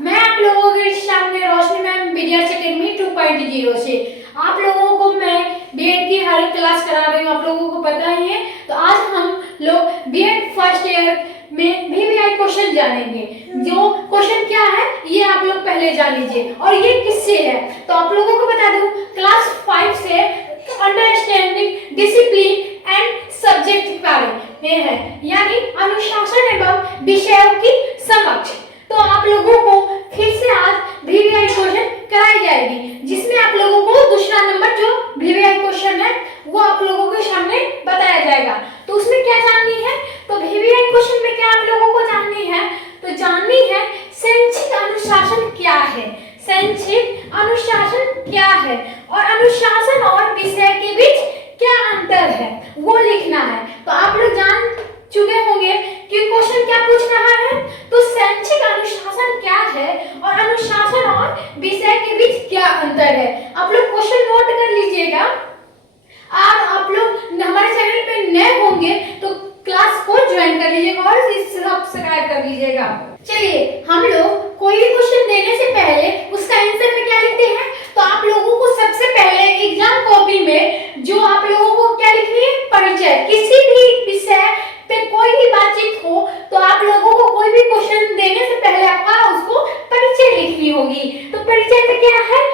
मैं आप लोगों के सामने रोशनी मैम बीडीएस एकेडमी 2.0 से आप लोगों को मैं बीएड की हर क्लास करा रही हूँ, आप लोगों को पता ही है। तो आज हम लोग बीएड फर्स्ट ईयर में वीवीआई क्वेश्चन जानेंगे। जो क्वेश्चन क्या है ये आप लोग पहले जान लीजिए और ये किससे है। तो आप लोगों को बता दूं क्लास 5 से अंडरस्टैंडिंग डिसिप्लिन एंड सब्जेक्ट के बारे में है, यानी अनुशासन एवं विषयों की समझ। तो आप लोगों को फिर से आज वीवीआई क्वेश्चन कराई जाएगी, जिसमें आप लोगों को दूसरा नंबर जो वीवीआई क्वेश्चन है वो आप लोगों के सामने बताया जाएगा। तो उसमें क्या जाननी है, तो वीवीआई क्वेश्चन में क्या आप लोगों को जाननी है, तो जाननी है शैक्षिक अनुशासन क्या है, शैक्षिक अनुशासन क्या है और अनुशासन और विषय के बीच क्या अंतर है वो लिखना है। तो आप लोग जान चुके होंगे कि क्वेश्चन क्या पूछ रहा है। तो शैक्षिक अनुशासन क्या है और अनुशासन और विषय के बीच क्या अंतर है। आप लोग क्वेश्चन नोट कर लीजिएगा। आप लोग हमारे चैनल पे नए होंगे तो क्लास को ज्वाइन कर लीजिएगा और सब्सक्राइब कर लीजिएगा। चलिए हम लोग कोई भी क्वेश्चन देने से पहले उसका आंसर में क्या लिखते हैं, तो आप लोगों को सबसे पहले एग्जाम कॉपी में जो आप लोगों को क्या लिखनी है, परिचय। किसी भी विषय पे कोई भी बातचीत हो तो आप लोगों को कोई भी क्वेश्चन देने से पहले आपका उसको परिचय लिखनी होगी। तो परिचय में क्या है,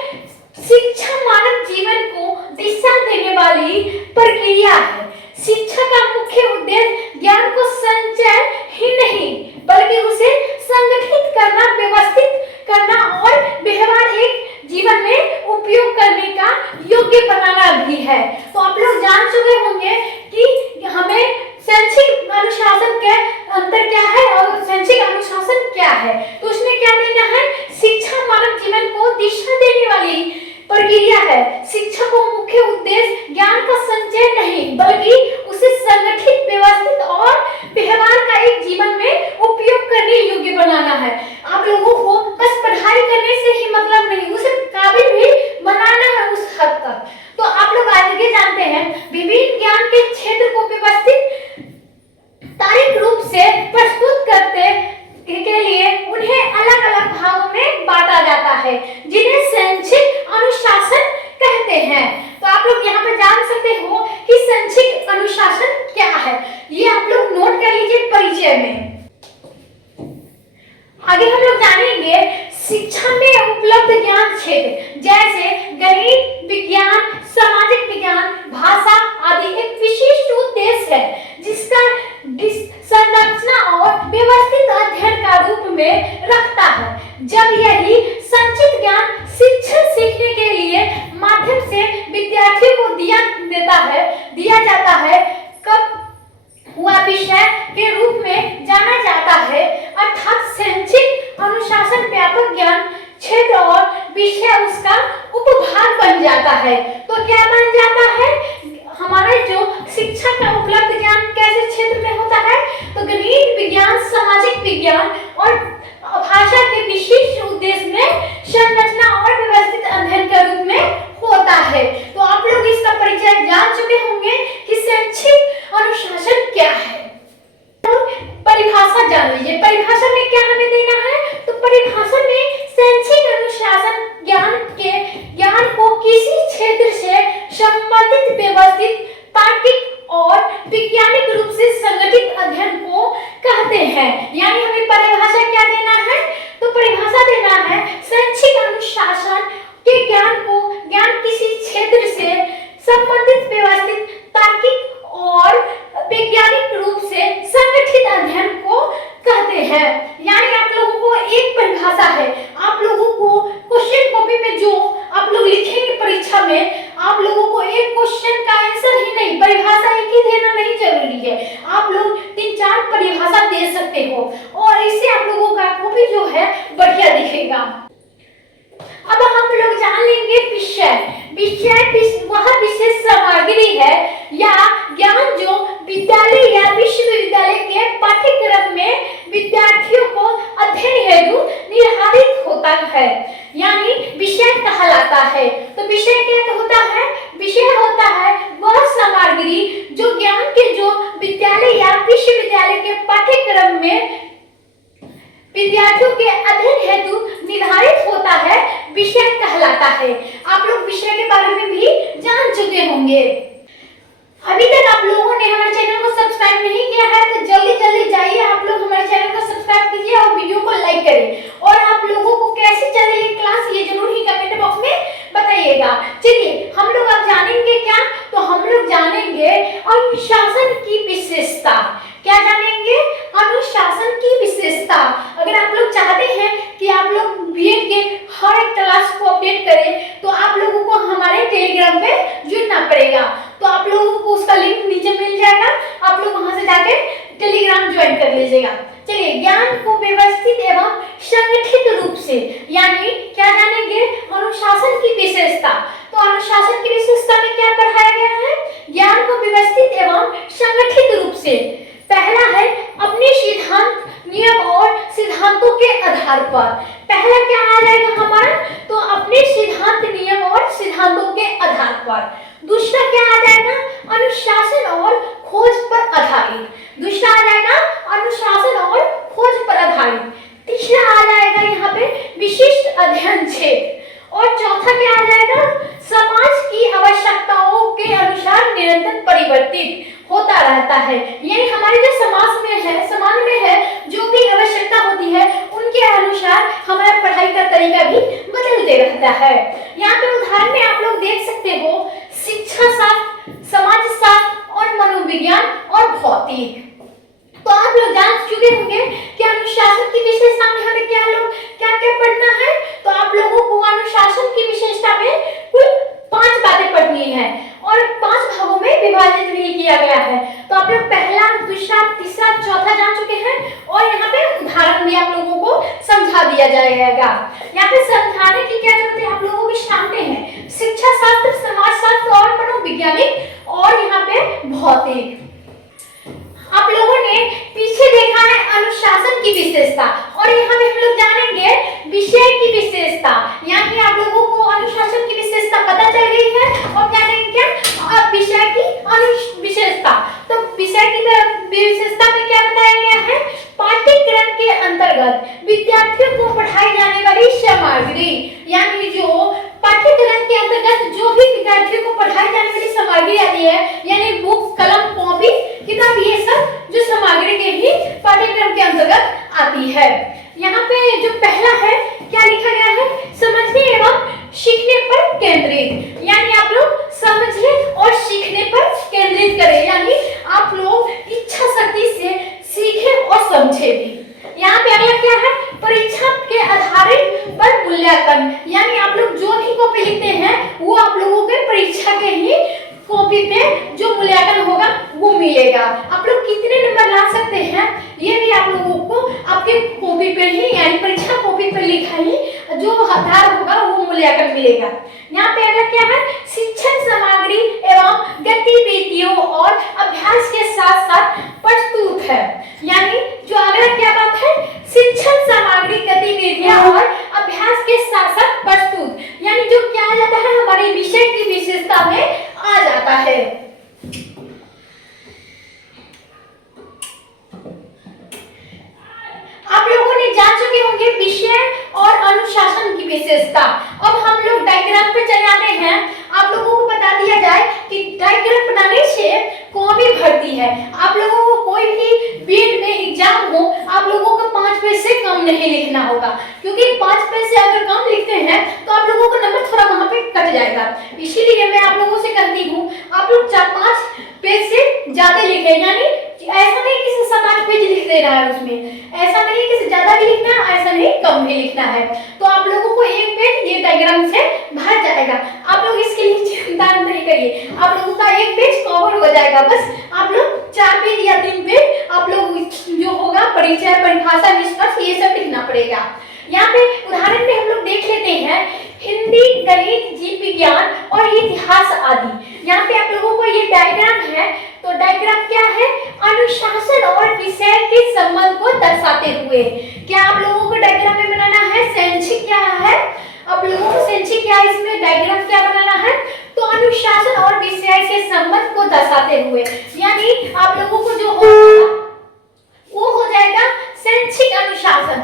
शिक्षा मानव जीवन को दिशा देने वाली प्रक्रिया है। शिक्षा का मुख्य उद्देश्य ज्ञान को संचय ही नहीं बल्कि उसे संगठित करना, व्यवस्थित करना और व्यवहारिक जीवन में उपयोग करने का योग्य बनाना भी है। तो आप लोग जान चुके होंगे कि हमें शैक्षिक अनुशासन के अंतर क्या है और शैक्षिक अनुशासन क्या है। तो उसमें क्या देना है, शिक्षा मानव जीवन को दिशा देने वाली प्रक्रिया है। शिक्षा को मुख्य उद्देश्य ज्ञान का संचय नहीं बल्कि उसे संगठित, व्यवस्थित और व्यवहार का एक जीवन में उपयोग करने योग्य बनाना है। आप लोगों को बस पढ़ाई करने से ही मतलब नहीं, उसे काबिल भी बनाना है उस हद तक। तो आप लोग आगे जानते हैं विभिन्न ज्ञान के क्षेत्र को व्यवस्थित तार्किक रूप से प्रस्तुत करते के लिए उन्हें अलग अलग भागों में बांटा जाता है, जिन्हें शैक्षिक अनुशासन कहते हैं। तो आप लोग यहाँ पे जान सकते हो कि शैक्षिक अनुशासन क्या है, ये आप लोग नोट कर लीजिए परिचय में। आगे हम लोग जानेंगे शिक्षा में उपलब्ध ज्ञान क्षेत्र, जैसे गणित, विज्ञान, सामाजिक विज्ञान, भाषा आदि एक विशिष्ट उद्देश्य है जिसका संरचना और व्यवस्थित अध्ययन का रूप में रखता है। जब यही संचित ज्ञान शिक्षण सीखने के लिए माध्यम से विद्यार्थियों को दिया जाता है, कब हुआ विषय के रूप में जाना जाता है, अर्थात शैक्षिक अनुशासन व्यापक ज्ञान क्षेत्र और विषय उसका उपभाग बन जाता है। तो क्या बन जाता है, हमारा जो शिक्षा का उपलब्ध ज्ञान कैसे क्षेत्र में होता है, तो गणित, विज्ञान, सामाजिक विज्ञान और भाषा के विशिष्ट उद्देश्य में संरचना और व्यवस्थित अध्ययन के रूप में होता है। तो आप लोग इसका परिचय जान चुके होंगे कि शैक्षिक अनुशासन क्या है। परिभाषा जान लीजिए, परिभाषा में क्या हमें देना है, तो परिभाषा में शैक्षिक अनुशासन ज्ञान को किसी क्षेत्र से संबंधित, व्यवस्थित, तार्किक और वैज्ञानिक रूप से संगठित अध्ययन को कहते हैं। यानी हमें परिभाषा क्या देना है, तो परिभाषा देना है शैक्षिक अनुशासन के ज्ञान किसी क्षेत्र से संबंधित, व्यवस्थित, तार्किक और वैज्ञानिक रूप से संगठित अध्ययन को कहते हैं। यानी आप लोगों को एक परिभाषा है, आप लोगों को क्वेश्चन कॉपी में जो आप लोग लिखेंगे परीक्षा में, आप लोगों को एक क्वेश्चन का आंसर ही नहीं, परिभाषा एक ही देना नहीं जरूरी है, आप लोग 3-4 परिभाषा दे सकते हो और इससे आप लोगों का कॉपी जो है बढ़िया दिखेगा। अब हम लोग जान लेंगे विषय वह विशेष सामग्री है या ज्ञान जो विद्यालय या विश्वविद्यालय के पाठ्यक्रम में विद्यार्थियों को अध्ययन हेतु निर्धारित होता है, यानी विषय कहलाता है। तो विषय क्या होता है, विषय होता है वह सामग्री जो ज्ञान के जो विद्यालय या विश्वविद्यालय के पाठ्यक्रम में विद्यार्थियों के अध्ययन हेतु निर्धारित होता है विषय कहलाता है। आप लोग विषय के बारे में भी जान चुके होंगे। अभी तक आप लोगों ने हमारे चैनल को सब्सक्राइब नहीं किया है तो जल्दी जल्दी जाइए, आप लोग हमारे चैनल को सब्सक्राइब कीजिए और वीडियो को लाइक करें। और आप लोगों को कैसी चल रही है क्लास ये जरूर ही कमेंट बॉक्स में बताइएगा। चलिए हम लोग अब जानेंगे क्या, तो हम लोग जानेंगे अनुशासन की विशेषता। क्या जानेंगे? अनुशासन की विशेषता। अगर आप लोग चाहते हैं कि आप लोग बीएड के हर एक क्लास को अपडेट करें तो आप लोगों को हमारे टेलीग्राम पे जुड़ना पड़ेगा। तो आप लोगों को उसका लिंक नीचे मिल जाएगा, आप लोग वहां से जाके टेलीग्राम ज्वाइन कर लीजिएगा। चलिए ज्ञान को व्यवस्थित एवं संगठित रूप से, यानी क्या जानेंगे? अनुशासन की विशेषता। तो अनुशासन की विशेषता में क्या पढ़ाया गया है? ज्ञान को व्यवस्थित एवं संगठित रूप से। पहला है अपने सिद्धांत, नियम और सिद्धांतों के आधार पर। पहला क्या आ जाएगा हमारा? तो अपने सिद्धांत, नियम और सिद्धांतों के आधार पर। दूसरा क्या आ जाएगा? अनुशासन और खोज पर आधारित। दूसरा आ जाएगा अनुशासन और खोज पर आधारित। तीसरा आ जाएगा यहाँ पे विशिष्ट अध्ययन क्षेत्र। और चौथा क्या आ जाएगा? समाज की आवश्यकताओं के अनुसार निरंतर परिवर्तित होता रहता है। यानी हमारे जो समाज में है जो भी आवश्यकता होती है उनके अनुसार हमारा पढ़ाई का तरीका भी बदलते रहता है। यहाँ पे उदाहरण में आप लोग देख सकते हो शिक्षा शास्त्र, समाजशास्त्र और मनोविज्ञान और भौतिक। तो आप लोग जान चुके होंगे कि अनुशासन की विशेषता में हमें क्या क्या पढ़ना है। तो आप लोगों को अनुशासन की विशेषता में कुल 5 बातें पढ़नी है और 5 भागों में विभाजित भी किया गया है। तो आप लोग पहला, दूसरा, तीसरा, चौथा जान चुके हैं और यहाँ पे उदाहरण भी आप लोगों को समझा दिया जाएगा। यहाँ पे समझाने की क्या जरूरत है, आप लोगों के सामने है शिक्षा शास्त्र, समाजशास्त्र और मनोवैज्ञानिक और यहाँ पे भौतिक। आप लोगों ने पीछे देखा है अनुशासन की विशेषता और यहाँ पे हम लोग जानेंगे विषय की विशेषता। यानी आप लोगों को अनुशासन की विशेषता पता चल गई है और जानेंगे क्या? अब विषय की विशेषता। तो विषय की विशेषता में क्या बताया गया है? पाठ्यक्रम के अंतर्गत विद्यार्थियों को पढ़ाई जाने वाली सामग्री, यानी जो पाठ्यक्रम के अंतर्गत जो भी विद्यार्थियों को पढ़ाई जाने वाली सामग्री आती है, यानी बुक, कलम, कॉपी, किताब, ये सब जो सामग्री के ही पाठ्यक्रम के अंतर्गत आती है। यहाँ पे जो पहला है क्या लिखा गया है? समझने एवं सीखने पर केंद्रित। यानी आप लोग समझने और सीखने पर केंद्रित करें, यानी आप लोग इच्छा शक्ति से सीखें और समझे भी। यहाँ पे अगला क्या है? परीक्षा के आधारित पर मूल्यांकन। यानी आप लोग जो भी कॉपी लिखते हैं वो आप लोगों के परीक्षा के ही कॉपी पे जो मूल्यांकन होगा वो मिलेगा। आप लोग कितने नंबर ला सकते हैं ये भी आप लोगों को आपके कॉपी पे ही, यानी परीक्षा कॉपी पे लिखा ही जो आधार होगा वो मूल्यांकन मिलेगा। यहाँ पे अगर क्या है? शिक्षण सामग्री एवं गतिविधियों और अभ्यास के साथ साथ प्रस्तुत है। यानी जो अगला क्या बात है? शिक्षण सामग्री, गतिविधियां और अभ्यास के साथ साथ प्रस्तुत, यानी जो क्या आ जाता है हमारे विषय की विशेषता में आ जाता है। आप लोगों ने जान चुके होंगे विषय और अनुशासन की विशेषता। अब हम लोग डायग्राम पे चले आते हैं। आप लोगों को बता दिया जाए कि डायग्राम बनाने से कॉपी भरती है। आप लोगों को कोई भी बीएड में एग्जाम हो, आप लोगों को 5 पेज से कम नहीं लिखना होगा, क्योंकि 5 पेज से अगर कम लिखते हैं तो आप लोगों का नंबर थोड़ा वहां पे कट जाएगा। इसीलिए मैं आप लोगों से कहती हूँ आप लोग 4-5 पेज से ज्यादा लिखें। यानी ऐसा नहीं कि 7-8 पेज लिख देना है उसमें, ऐसा नहीं कि ज्यादा भी लिखना है, ऐसा नहीं कम भी लिखना है। तो आप लोगों को 1 पेज ये डायग्राम से भर जाएगा। आप लोग इसके लिए चिंता नहीं करिए, आप लोगों का 1 पेज कवर हो जाएगा। बस आप लोग 4 पेज या 3 पेज आप लोग जो होगा परिचय, परिभाषा, निष्कर्ष, ये सब लिखना पड़ेगा। यहाँ पे उदाहरण में हम लोग देख लेते हैं हिंदी, गणित, जीव विज्ञान और इतिहास आदि। यहाँ पे आप लोगों को ये डायग्राम है। तो डायग्राम क्या है? अनुशासन और विषय के संबंध को दर्शाते हुए। क्या आप लोगों को डायग्राम में बनाना है? संक्षिप्त क्या है आप लोगों को? संक्षिप्त क्या है इसमें? डायग्राम क्या बनाना है? तो अनुशासन और विषय के संबंध को दर्शाते हुए, यानी आप लोगों को जो होगा वो हो जाएगा शैक्षिक अनुशासन।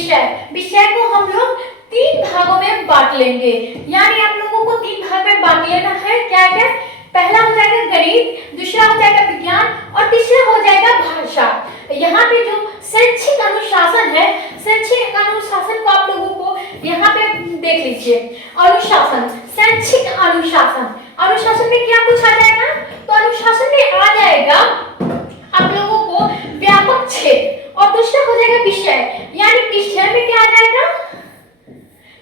विषय, विषय को हम लोग 3 भागों में बांट लेंगे, यानी आप लोगों को 3 भाग में बांट लेना है। क्या क्या? पहला हो जाएगा गणित, दूसरा हो जाएगा विज्ञान और तीसरा हो जाएगा भाषा। यहाँ पे जो शैक्षिक अनुशासन है, शैक्षिक अनुशासन को आप लोगों को यहाँ पे देख लीजिए। अनुशासन, शैक्षिक अनुशासन, अनुशासन में क्या कुछ आ जाएगा? तो अनुशासन में आ जाएगा आप लोगों को व्यापक क्षेत्र और दूसरा हो जाएगा विषय, यानी विषय में क्या आ जाएगा?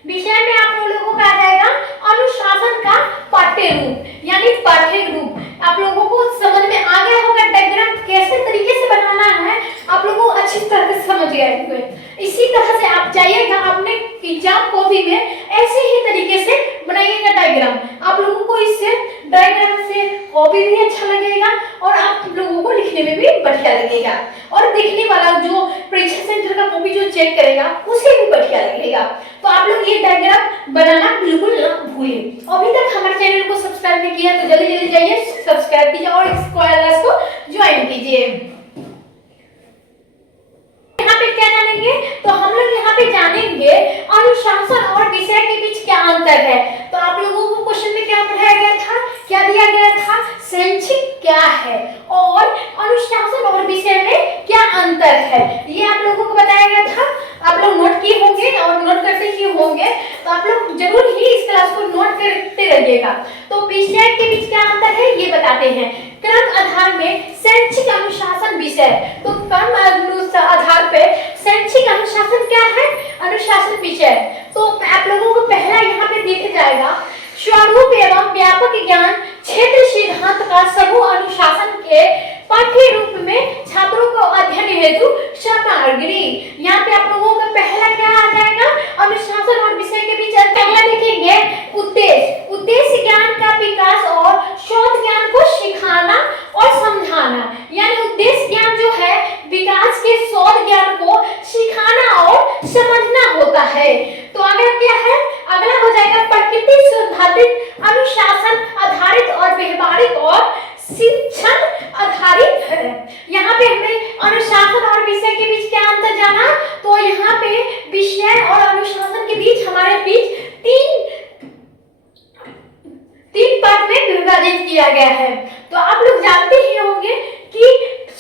विषय में आप लोगों का आ जाएगा अनुशासन का पाठ्य रूप, यानी पाठ्य रूप। आप लोगों को समझ में आ गया होगा डायग्राम कैसे तरीके से बनाना है, आप लोगों को अच्छी तरह से समझ गए होंगे। इसी तरह से आप जाइएगा अपने एग्जाम कॉपी में, ऐसे ही तरीके से बनाइएगा डायग्राम। आप लोगों को इससे डायग्राम से कॉपी भी अच्छा लगेगा और आप लोगों को लिखने में भी बढ़िया लगेगा, और देखने वाला जो परीक्षा सेंटर का कॉपी जो चेक करेगा उसे भी बढ़िया लगेगा। तो आप लोग ये डायग्राम बनाना बिल्कुल ना भूलें। अभी तक हमारे चैनल को सब्सक्राइब नहीं किया तो जल्दी जल्दी जाइए सब्सक्राइब कीजिए और इस क्लास को ज्वाइन कीजिए। यहाँ पे क्या जानेंगे? तो हम लोग यहाँ पे जानेंगे अनुशासन और विषय के बीच क्या अंतर है। तो आप लोगों को क्वेश्चन में क्या पढ़ाया गया था, क्या दिया गया था? शैक्षिक क्या है और अनुशासन और विषय में क्या अंतर है, ये आप लोगों को बताया गया था। आप लोग नोट किए होंगे और नोट करते ही होंगे, तो आप लोग जरूर ही इस क्लास को नोट करते रहिएगा। तो विषय के बीच क्या अंतर है ये बताते हैं। क्रम आधार में शैक्षिक अनुशासन विषय, तो क्रम आधार पे शैक्षिक अनुशासन क्या है, अनुशासन विषय। तो आप लोगों को पहला यहाँ पे देखा जाएगा स्वरूप एवं व्यापक ज्ञान क्षेत्र सिद्धांत का समूह अनुशासन के पाठ्य रूप में छात्रों को अध्ययन हेतु सामग्री। यहाँ पे आप लोगों का पहला क्या आ जाएगा? अनुशासन और विषय के बीच पहला देखेंगे उद्देश्य, उद्देश्य ज्ञान का विकास और शोध ज्ञान को सिखाना और समझाना, यानी उद्देश्य ज्ञान जो है विकास के शोध ज्ञान को सिखाना और समझना होता है। तो अगला क्या है? अगला हो जाएगा प्रकृति सिद्धांतिक अनुशासन आधारित और व्यवहारिक और शिक्षण आधारित है। यहाँ पे हमने अनुशासन और विषय के बीच क्या अंतर जाना, तो यहाँ पे विषय और अनुशासन के बीच हमारे बीच तीन पार्ट में विभाजित किया गया है। तो आप लोग जानते ही होंगे कि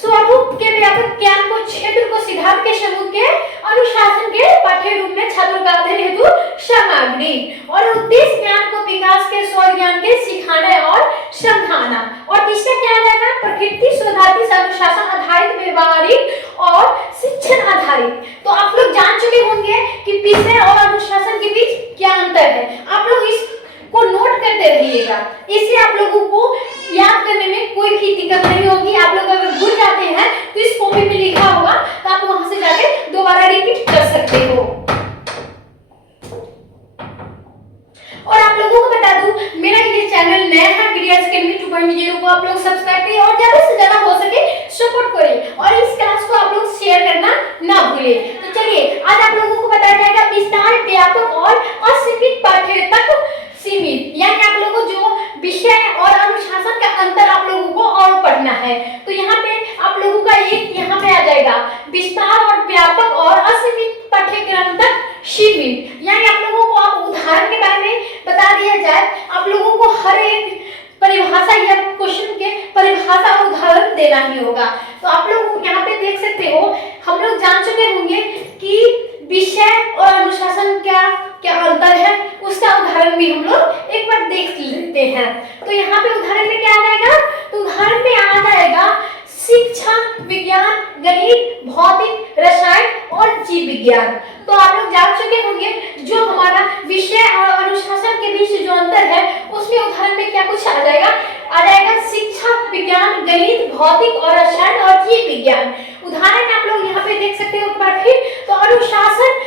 स्वरूप के व्यापक ज्ञान को क्षेत्र को सिद्धांत के समूह के अनुशासन के पाठ्य रूप में छात्रों का अध्ययन हेतु सामग्री, और उद्देश्य ज्ञान को विकास के शोध ज्ञान के सिखाना और समझाना, और तीसरा क्या आ जाएगा? प्रकृति सिद्धांतिक अनुशासन आधारित व्यवहारिक और शिक्षण आधारित। तो आप लोग जान चुके होंगे कि विषय और अनुशासन के बीच क्या अंतर है। आप लोग इस को नोट करते रहिएगा, इससे आप लोगों को याद करने में कोई भी दिक्कत नहीं होगी। आप लोग अगर भूल जाते हैं तो इस कॉपी में लिखा होगा, तो आप वहां से जाके दोबारा रिपीट कर सकते हो। और आप लोगों को बता दूं, मेरा ये चैनल नया है मीडिया एकेडमी 2.0 को आप लोग सब्सक्राइब करिए और ज्यादा से ज्यादा हो सके सपोर्ट करिए, और इस क्लास को आप लोग शेयर करना ना भूलें। तो चलिए आज आप लोगों को बताया जाएगा विस्तार, व्यापक और असीमित पाठ्य तक सीमित, यानी आप लोगों को जो विषय और अनुशासन का अंतर आप लोगों को और पढ़ना है। तो यहाँ पे आप लोगों का एक यहाँ पे आ जाएगा विस्तार और व्यापक और असीमित पाठ्यक्रम तक सीमित, यानी आप लोगों को आप उदाहरण के बारे में बता दिया जाए, आप लोगों को हर एक परिभाषा या क्वेश्चन के परिभाषा और उदाहरण देना ही होगा। तो आप लोग यहाँ पे देख सकते हो, हम लोग जान चुके होंगे कि विषय और अनुशासन क्या क्या अंतर है, उसका उदाहरण भी हम लोग एक बार देख लेते हैं। तो यहाँ पे उदाहरण में क्या आ जाएगा? तो उदाहरण में आ जाएगा शिक्षा, विज्ञान, गणित, भौतिक, रसायन और जीव विज्ञान। तो आप लोग जान चुके होंगे जो हमारा विषय और अनुशासन के बीच जो अंतर है उसमें उदाहरण में क्या कुछ आ जाएगा? आ जाएगा शिक्षा, विज्ञान, गणित, भौतिक और रसायन और जीव विज्ञान। उदाहरण आप लोग यहाँ पे देख सकते हो एक बार फिर। तो अनुशासन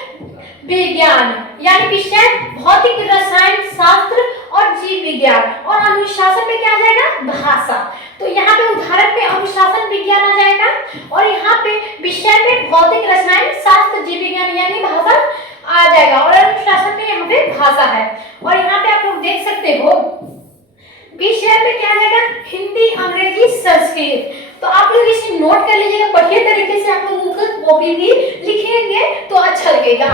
विज्ञान यानी विषय भौतिक, रसायन शास्त्र और जीव विज्ञान, और अनुशासन में क्या आ जाएगा? भाषा। तो यहाँ पे उदाहरण पे अनुशासन विज्ञान आ जाएगा और यहाँ पे विषय में भौतिक, रसायन शास्त्र, जीव विज्ञान यानी भाषा आ जाएगा, और अनुशासन में यहाँ पे भाषा है। और यहाँ पे आप लोग देख सकते हो विषय में क्या आ जाएगा? हिंदी, अंग्रेजी, संस्कृत। तो आप लोग इसे नोट कर लीजिएगा, बढ़िया तरीके से आप लोगों को कॉपी भी लिखेंगे तो अच्छा लगेगा।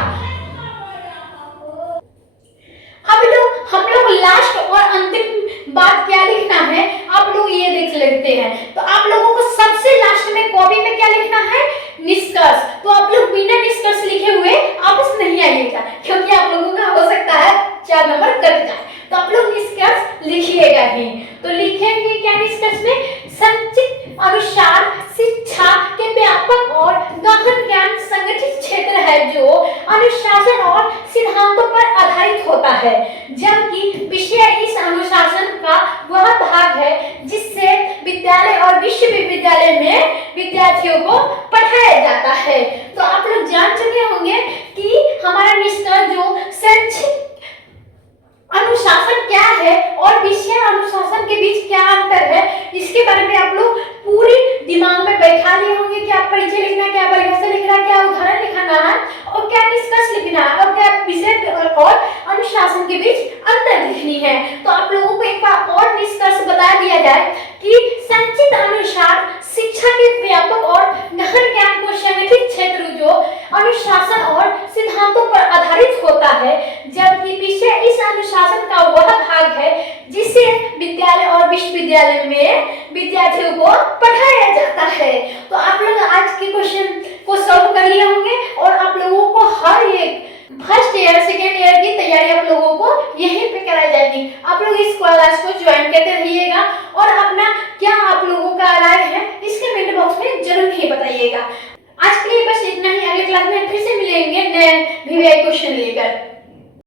अब लोग हम लोग लास्ट और अंतिम बात क्या लिखना है, आप लोग ये देख लेते हैं। तो आप लोगों को सबसे लास्ट में कॉपी में क्या लिखना है, निष्कर्ष। तो आप लोग बिना निष्कर्ष लिखे हुए वापस नहीं आइएगा, क्योंकि आप लोगों का हो सकता है 4 नंबर कट जाए। तो आप लोग निष्कर्ष लिखिएगा ही। तो लिखेंगे क्या निष्कर्ष में, संचित अनुसार शिक्षा के व्यापक और गहन ज्ञान संगठित क्षेत्र है जो अनुशासन और सिद्धांतों पर आधारित होता है, जबकि विषय इस अनुशासन का वह भाग है जिससे विद्यालय और विश्वविद्यालय में विद्यार्थियों को पढ़ाया जाता है। तो आप लोग जान चुके होंगे कि हमारा निष्कर्ष जो संक्षिप्त अनुशासन क्या है और विषय अनुशासन के बीच क्या अंतर है, इसके बारे में आप लोग पूरी दिमाग में बैठा लिए होंगे कि आप परिचय लिखना, क्या परिभाषा लिखना, क्या उदाहरण लिखना है और क्या निष्कर्ष लिखना है और क्या विषय और अनुशासन के बीच अंतर लिखनी है। तो आप लोगों को एक बार और निष्कर्ष बता दिया जाए कि संचित अनुसार शिक्षा के व्यापक और गहन ज्ञान को संगठित क्षेत्र जो अनुशासन और सिद्धांतों पर आधारित होता है, जबकि विषय इस अनुशासन का वह भाग है जिसे विद्यालय और विश्वविद्यालय में विद्यार्थियों को पढ़ाया जाता है। तो आप लोग आज के क्वेश्चन को सॉल्व कर लिए होंगे और आप लोगों को हर एक फर्स्ट ईयर सेकेंड ईयर की तैयारी आप लोगों को यहीं पे कराई जाएगी। आप लोग इस क्लास को ज्वाइन करते रहिएगा और अपना क्या आप लोगों का राय है इसके कमेंट बॉक्स में जरूर ही बताइएगा। आज के लिए बस इतना ही, अगले क्लास में फिर से मिलेंगे नए VVI क्वेश्चन लेकर।